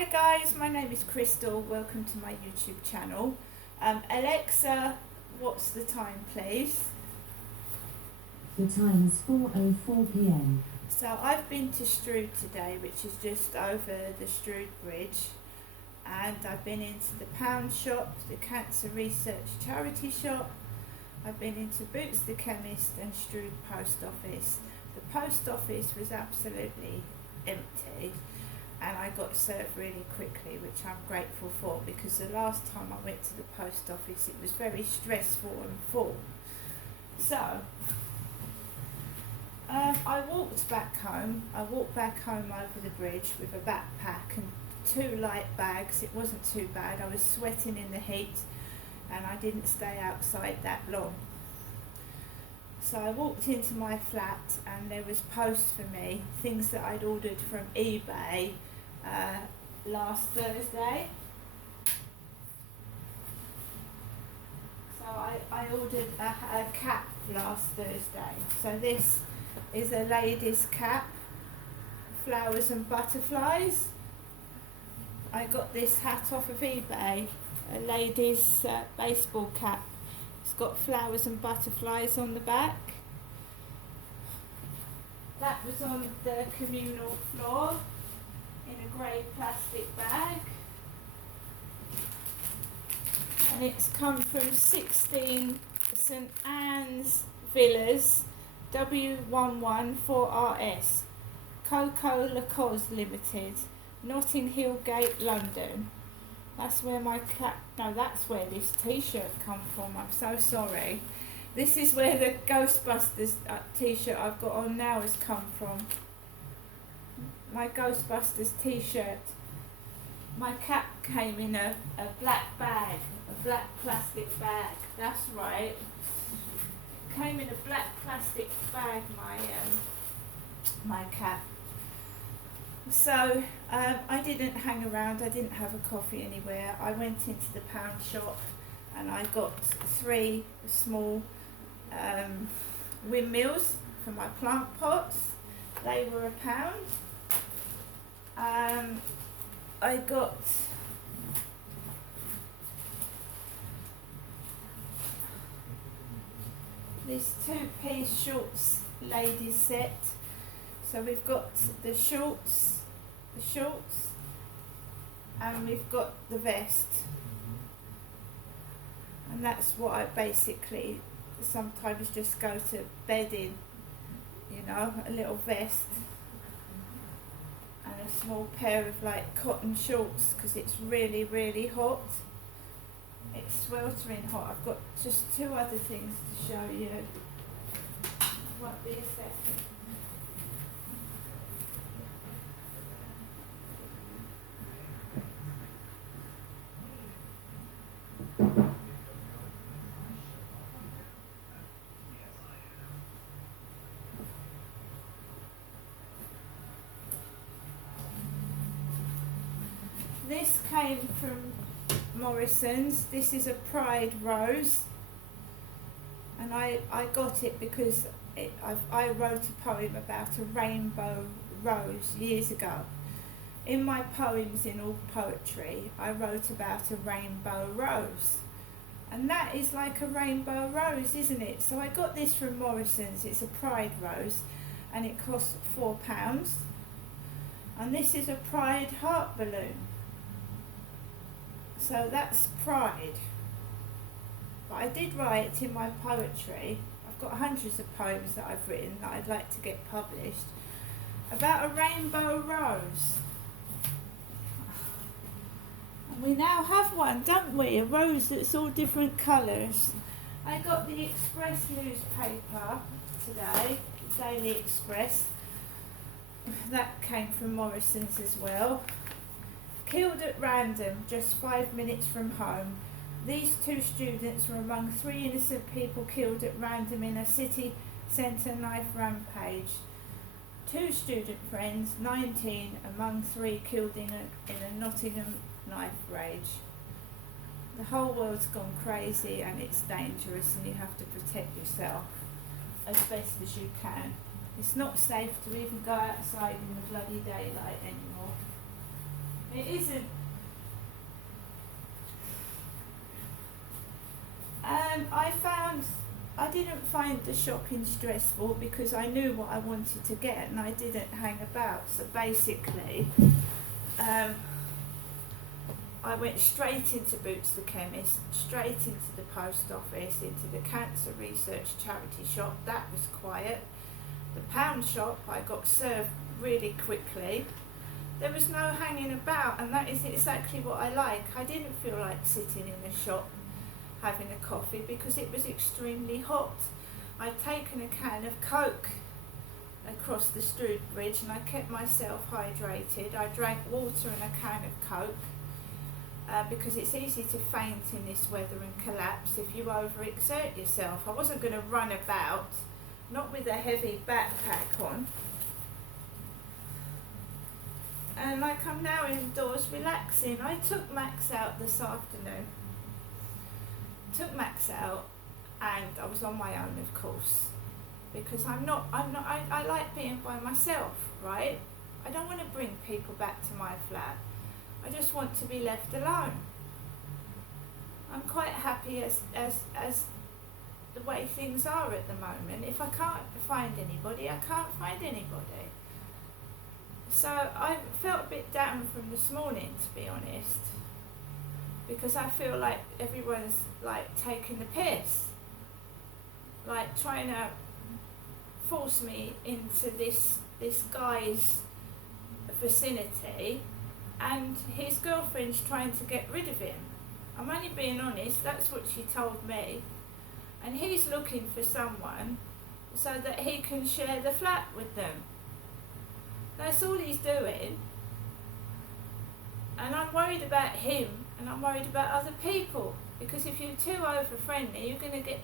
Hi guys, my name is Crystal. Welcome to my YouTube channel. Alexa, what's the time, please? The time is 4:04 p.m. So I've been to Strood today, which is just over the Strood Bridge, and I've been into the Pound Shop, the Cancer Research Charity Shop. I've been into Boots the Chemist and Strood Post Office. The post office was absolutely empty, and I got served really quickly, which I'm grateful for, because the last time I went to the post office it was very stressful and full. So I walked back home. I walked back home over the bridge with a backpack and 2 light bags. It wasn't too bad. I was sweating in the heat and I didn't stay outside that long. So I walked into my flat and there was post for me, things that I'd ordered from eBay last Thursday. So I ordered a cap last Thursday. So this is a lady's cap, flowers and butterflies. I got this hat off of eBay, a lady's baseball cap. It's got flowers and butterflies on the back. That was on the communal floor in a grey plastic bag. And it's come from 16 St Anne's Villas, W114RS, Coco Lacoste Limited, Notting Hill Gate, London. That's where my that's where this t-shirt come from. I'm so sorry. This is where the Ghostbusters t-shirt I've got on now has come from. My Ghostbusters t-shirt. My cap came in a black bag, a black plastic bag. That's right. It came in a black plastic bag, my cap. So I didn't hang around. I didn't have a coffee anywhere. I went into the Pound Shop and I got 3 small windmills for my plant pots. They were £1. I got this 2-piece shorts ladies set. So we've got the shorts, and we've got the vest. And that's what I basically sometimes just go to bed in, you know, a little vest and a small pair of like cotton shorts, because it's really, really hot. It's sweltering hot. I've got just 2 other things to show you. Won't be a second. This came from Morrison's. This is a Pride Rose, and I got it because I wrote a poem about a rainbow rose years ago. In my poems in All Poetry, I wrote about a rainbow rose, and that is like a rainbow rose, isn't it? So I got this from Morrison's. It's a Pride Rose and it costs £4. And this is a Pride heart balloon. So that's pride. But I did write in my poetry, I've got hundreds of poems that I've written that I'd like to get published, about a rainbow rose. And we now have one, don't we? A rose that's all different colours. I got the Express newspaper today, Daily Express. That came from Morrison's as well. Killed at random, just 5 minutes from home. These 2 students were among 3 innocent people killed at random in a city centre knife rampage. 2 student friends, 19, among 3 killed in a Nottingham knife rage. The whole world's gone crazy and it's dangerous, and you have to protect yourself as best as you can. It's not safe to even go outside in the bloody daylight anymore. It isn't. I didn't find the shopping stressful because I knew what I wanted to get and I didn't hang about. So basically, I went straight into Boots the Chemist, straight into the post office, into the Cancer Research charity shop. That was quiet. The pound shop, I got served really quickly. There was no hanging about, and that is exactly what I like. I didn't feel like sitting in a shop having a coffee because it was extremely hot. I'd taken a can of Coke across the Strood Bridge and I kept myself hydrated. I drank water and a can of Coke because it's easy to faint in this weather and collapse if you overexert yourself. I wasn't going to run about, not with a heavy backpack on. And like I'm now indoors relaxing. I took Max out this afternoon. Took Max out and I was on my own, of course, because I like being by myself, right? I don't want to bring people back to my flat. I just want to be left alone. I'm quite happy as the way things are at the moment. If I can't find anybody, I can't find anybody. So I felt a bit down from this morning, to be honest, because I feel like everyone's like taking the piss, like trying to force me into this guy's vicinity, and his girlfriend's trying to get rid of him. I'm only being honest, that's what she told me. And he's looking for someone so that he can share the flat with them. That's all he's doing. And I'm worried about him and I'm worried about other people, because if you're too over friendly, you're going to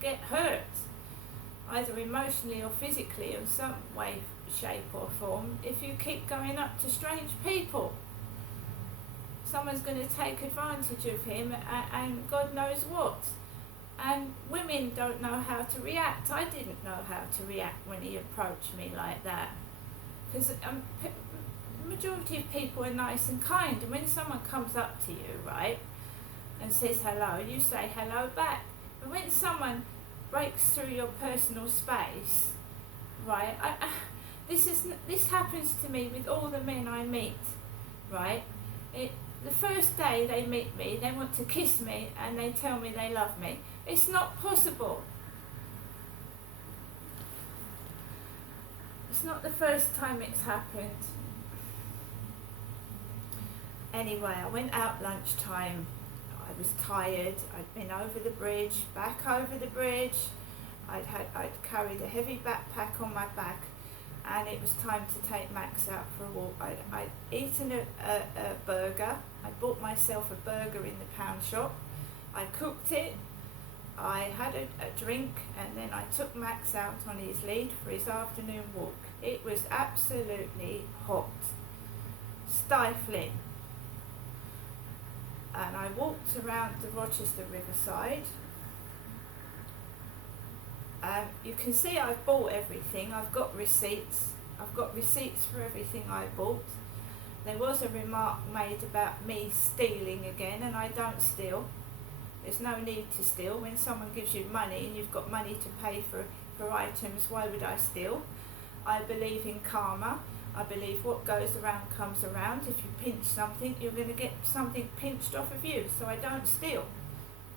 get hurt, either emotionally or physically in some way, shape or form, if you keep going up to strange people. Someone's going to take advantage of him and God knows what. And women don't know how to react. I didn't know how to react when he approached me like that, because the majority of people are nice and kind, and when someone comes up to you, right, and says hello, you say hello back. But when someone breaks through your personal space, right, this happens to me with all the men I meet, right? The first day they meet me, they want to kiss me and they tell me they love me. It's not possible. It's not the first time it's happened. Anyway, I went out lunchtime. I was tired. I'd been over the bridge, back over the bridge. I'd carried a heavy backpack on my back, and it was time to take Max out for a walk. I'd eaten a burger. I bought myself a burger in the pound shop. I cooked it. I had a drink, and then I took Max out on his lead for his afternoon walk. It was absolutely hot, stifling. And I walked around the Rochester Riverside. You can see I've bought everything. I've got receipts. I've got receipts for everything I bought. There was a remark made about me stealing again, and I don't steal. There's no need to steal. When someone gives you money and you've got money to pay for items, why would I steal? I believe in karma. I believe what goes around comes around. If you pinch something, you're going to get something pinched off of you. So I don't steal.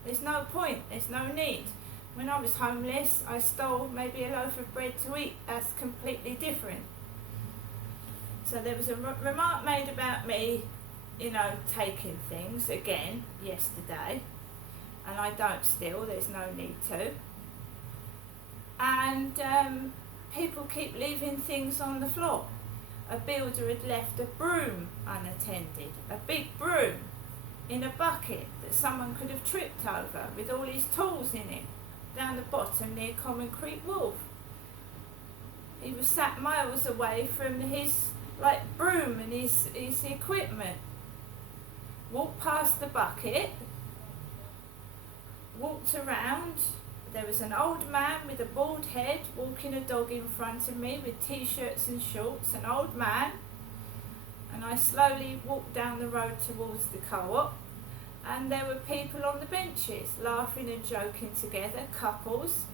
There's no point. There's no need. When I was homeless, I stole maybe a loaf of bread to eat. That's completely different. So there was a remark made about me, taking things again yesterday. And I don't steal. There's no need to. And people keep leaving things on the floor. A builder had left a broom unattended, a big broom in a bucket that someone could have tripped over with all his tools in it, down the bottom near Common Creek Wharf. He was sat miles away from his broom and his equipment. Walked past the bucket, walked around. There was an old man with a bald head walking a dog in front of me with t-shirts and shorts, an old man. And I slowly walked down the road towards the co-op, and there were people on the benches laughing and joking together, couples.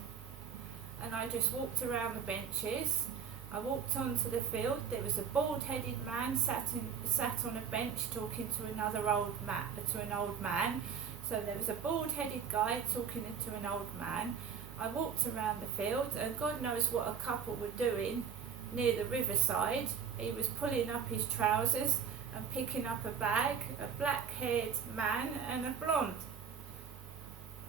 And I just walked around the benches. I walked onto the field. There was a bald-headed man sat on a bench talking to an old man. So there was a bald-headed guy talking to an old man. I walked around the field, and God knows what a couple were doing near the riverside. He was pulling up his trousers and picking up a bag, a black-haired man and a blonde.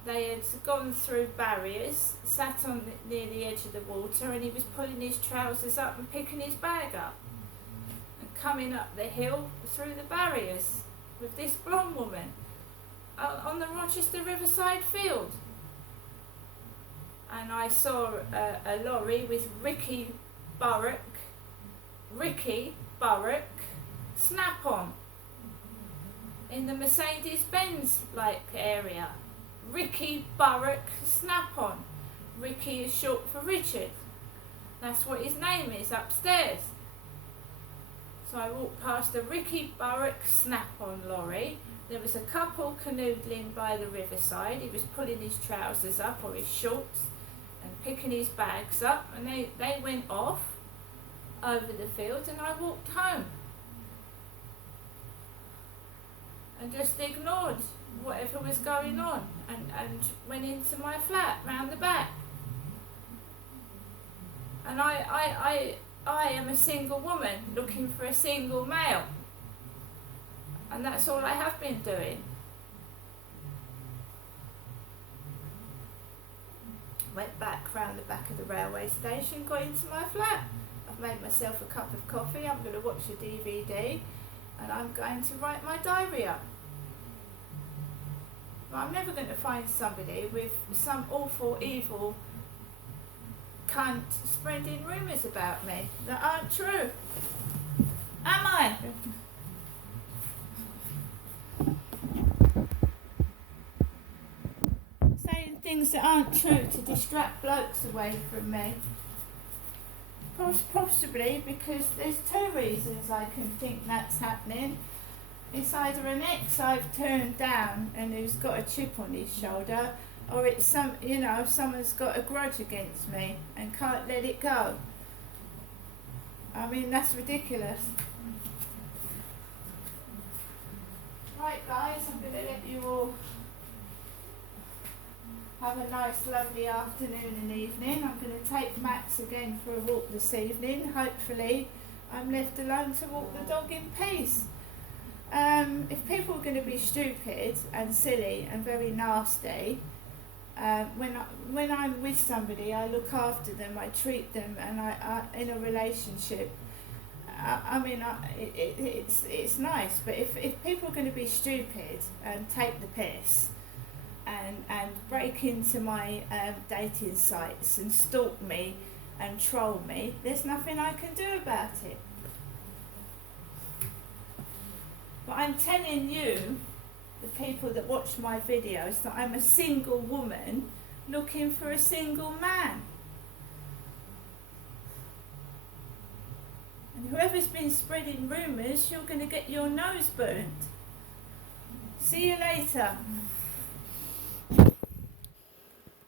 They had gone through barriers, sat near the edge of the water, and he was pulling his trousers up and picking his bag up and coming up the hill through the barriers with this blonde woman on the Rochester Riverside field. And I saw a lorry with Ricky Burrock Snap-on in the Mercedes-Benz area. Ricky Burrock Snap-on. Ricky is short for Richard. That's what his name is upstairs. So I walked past a Ricky Burrock Snap-on lorry. There was a couple canoodling by the riverside. He was pulling his trousers up, or his shorts, and picking his bags up, and they went off over the field, and I walked home and just ignored whatever was going on, and went into my flat round the back. And I am a single woman looking for a single male, and that's all I have been doing. Went back round the back of the railway station, got into my flat. I've made myself a cup of coffee. I'm going to watch a DVD, and I'm going to write my diary up. But I'm never going to find somebody with some awful, evil cunt spreading rumours about me that aren't true. Am I? Saying things that aren't true to distract blokes away from me. Possibly because there's two reasons I can think that's happening. It's either an ex I've turned down and who's got a chip on his shoulder, or it's someone's got a grudge against me and can't let it go. I mean, that's ridiculous. Right guys, I'm going to let you all have a nice lovely afternoon and evening. I'm going to take Max again for a walk this evening. Hopefully I'm left alone to walk the dog in peace. If people are going to be stupid and silly and very nasty, when I'm with somebody, I look after them, I treat them, and I in a relationship, it's nice. But if people are going to be stupid and take the piss and break into my dating sites and stalk me and troll me, there's nothing I can do about it. But I'm telling you, the people that watch my videos, that I'm a single woman looking for a single man. And whoever's been spreading rumours, you're going to get your nose burnt. See you later.